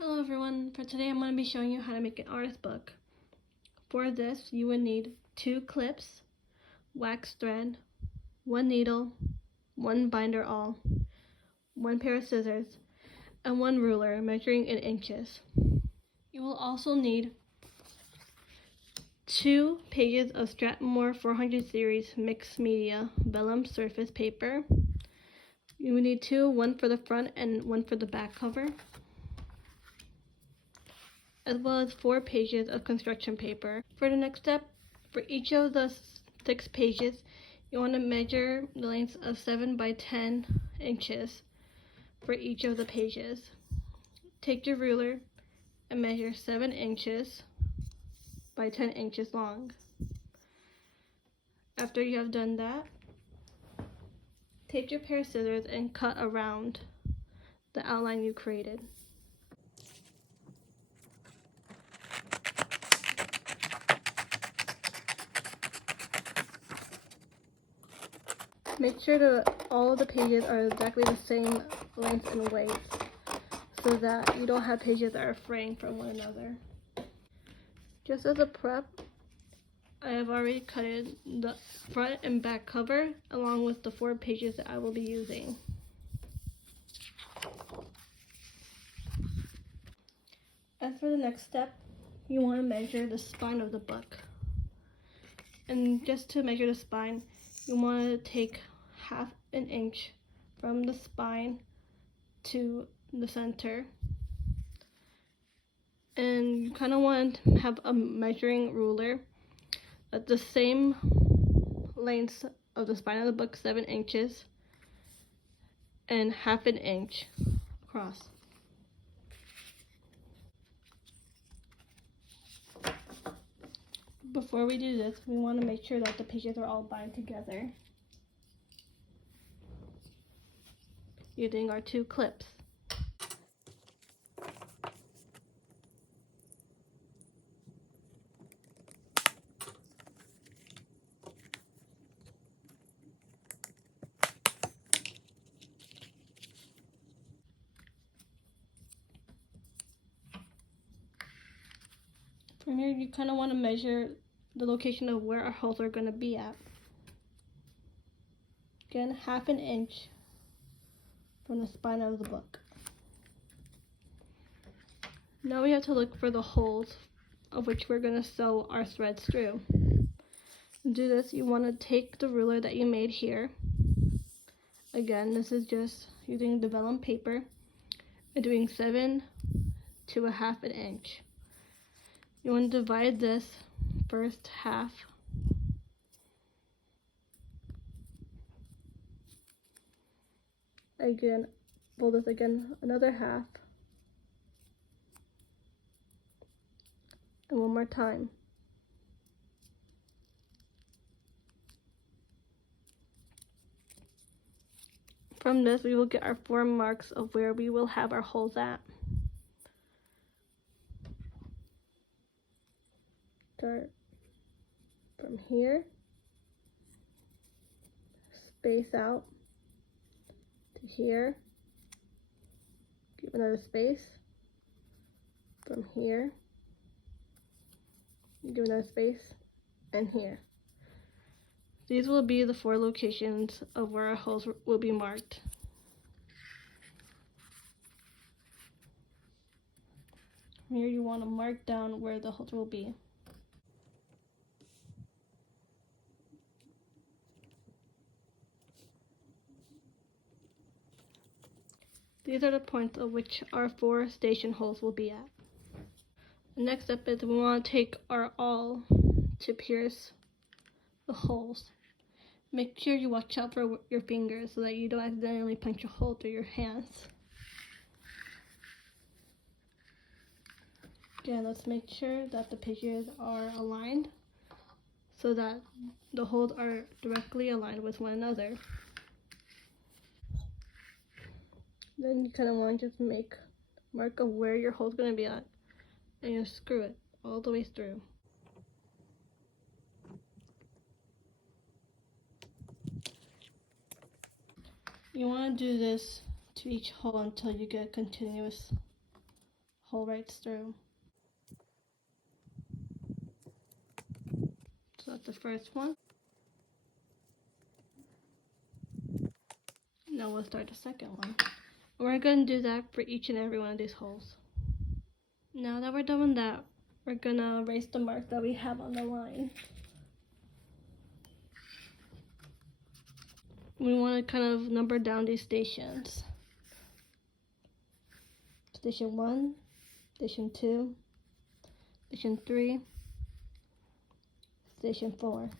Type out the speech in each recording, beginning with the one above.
Hello everyone, for today I'm going to be showing you how to make an artist book. For this you would need 2 clips, wax thread, 1 needle, 1 binder awl, 1 pair of scissors, and 1 ruler measuring in inches. You will also need 2 pages of Strathmore 400 series mixed media vellum surface paper. You will need 2, 1 for the front and 1 for the back cover, as well as 4 pages of construction paper. For the next step, for each of the 6 pages, you want to measure the length of 7 by 10 inches for each of the pages. Take your ruler and measure 7 inches by 10 inches long. After you have done that, take your pair of scissors and cut around the outline you created. Make sure that all of the pages are exactly the same length and weight, so that you don't have pages that are fraying from one another. Just as a prep, I have already cut the front and back cover along with the 4 pages that I will be using. As for the next step, you want to measure the spine of the book. And just to measure the spine, you want to take ½ an inch from the spine to the center. And you kind of want to have a measuring ruler at the same length of the spine of the book, 7 inches, and ½ an inch across. Before we do this, we want to make sure that the pages are all bound together using our 2 clips. From here, you kind of want to measure the location of where our holes are going to be at. Again, ½ an inch from the spine of the book. Now we have to look for the holes of which we're going to sew our threads through. To do this, you want to take the ruler that you made here. Again, this is just using the vellum paper and doing 7 to ½ an inch. You want to divide this first half again, fold this again another half, and one more time. From this, we will get our 4 marks of where we will have our holes at. Start from here, space out to here, give another space, from here, give another space, and here. These will be the 4 locations of where our holes will be marked. Here you want to mark down where the holes will be. These are the points of which our 4 station holes will be at. The next step is we want to take our awl to pierce the holes. Make sure you watch out for your fingers so that you don't accidentally punch a hole through your hands. Again, let's make sure that the pages are aligned so that the holes are directly aligned with one another. Then you kind of want to just make a mark of where your hole's going to be at, and you screw it all the way through. You want to do this to each hole until you get a continuous hole right through. So that's the first one. Now we'll start the second one. We're going to do that for each and every one of these holes. Now that we're done with that, we're going to erase the mark that we have on the line. We want to kind of number down these stations. Station 1, Station 2, Station 3, Station 4.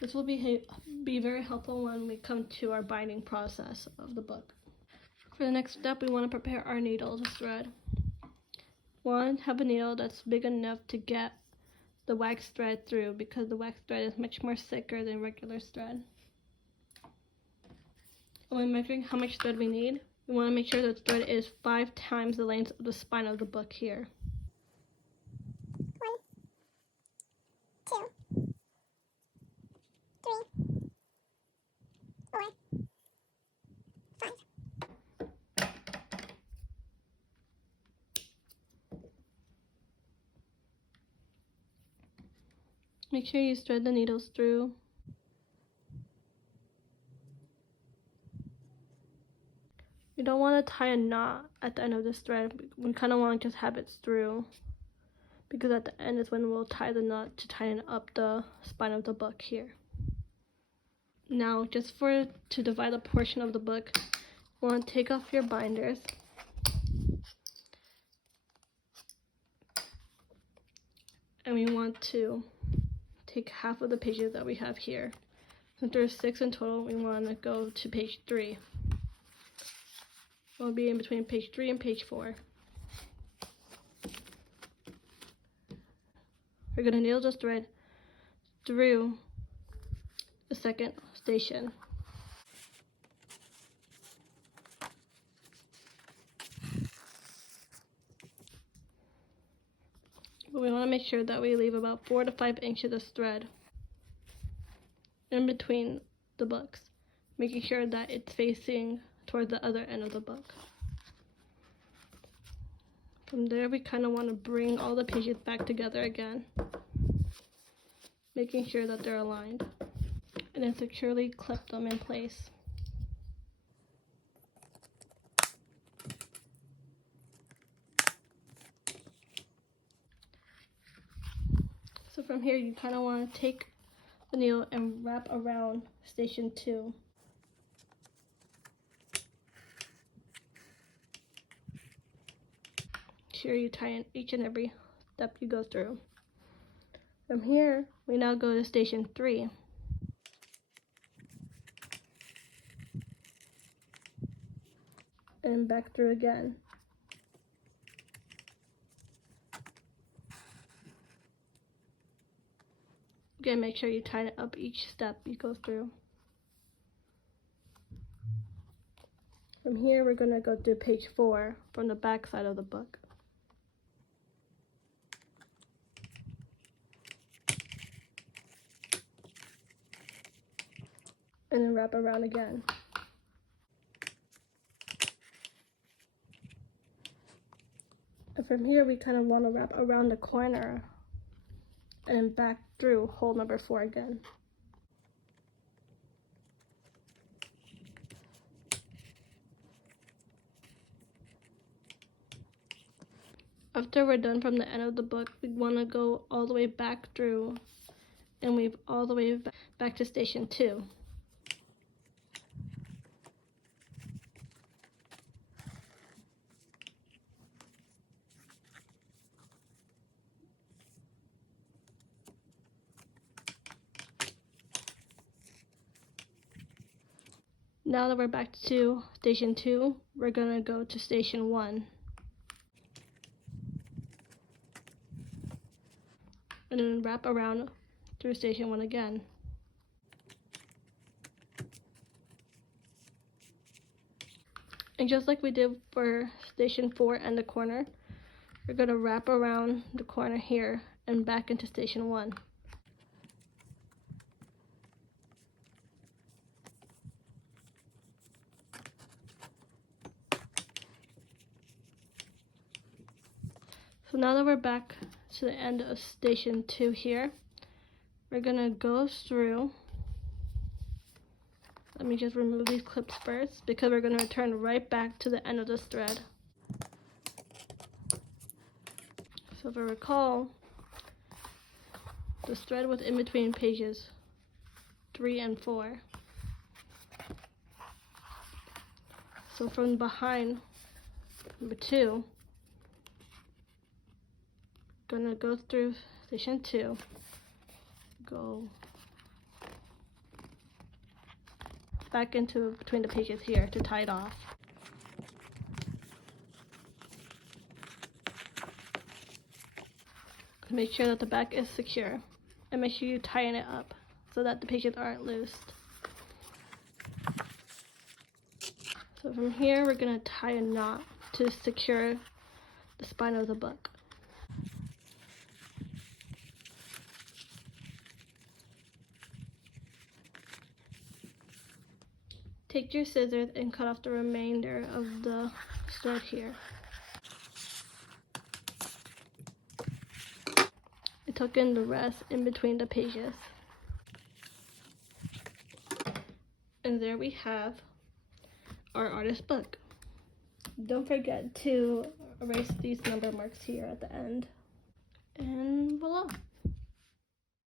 This will be very helpful when we come to our binding process of the book. For the next step, we want to prepare our needle to thread. One, have a needle that's big enough to get the wax thread through, because the wax thread is much more thicker than regular thread. When measuring how much thread we need, we want to make sure the thread is 5 times the length of the spine of the book here. 1, 2, 3, 4, 5. Make sure you thread the needles through. You don't want to tie a knot at the end of this thread. We kind of want to just have it through, because at the end is when we'll tie the knot to tighten up the spine of the book here. Now, just to divide a portion of the book, you want to take off your binders. And we want to take half of the pages that we have here. Since there's 6 in total, we want to go to page 3. We'll be in between page 3 and page 4. We're going to needle the thread through the second station. But we want to make sure that we leave about 4 to 5 inches of thread in between the books, making sure that it's facing toward the other end of the book. From there, we kind of want to bring all the pages back together again, making sure that they're aligned, and then securely clip them in place. So from here, you kind of want to take the needle and wrap around station 2. Sure you tie in each and every step you go through. From here, we now go to station 3. And back through again. Again, make sure you tighten up each step you go through. From here, we're going to go to page 4 from the back side of the book. And then wrap around again. And from here, we kind of want to wrap around the corner and back through hole number 4 again. After we're done from the end of the book, we want to go all the way back through and weave all the way back to station 2. Now that we're back to station 2, we're going to go to station 1. And then wrap around through station 1 again. And just like we did for station 4 and the corner, we're going to wrap around the corner here and back into station 1. So now that we're back to the end of station 2 here, we're gonna go through. Let me just remove these clips first because we're gonna return right back to the end of this thread. So if I recall, this thread was in between pages 3 and 4. So from behind number 2, gonna go through station 2, go back into between the pages here to tie it off. Make sure that the back is secure and make sure you tighten it up so that the pages aren't loosed. So from here we're going to tie a knot to secure the spine of the book. Take your scissors and cut off the remainder of the thread here. I tuck in the rest in between the pages. And there we have our artist book. Don't forget to erase these number marks here at the end. And voila!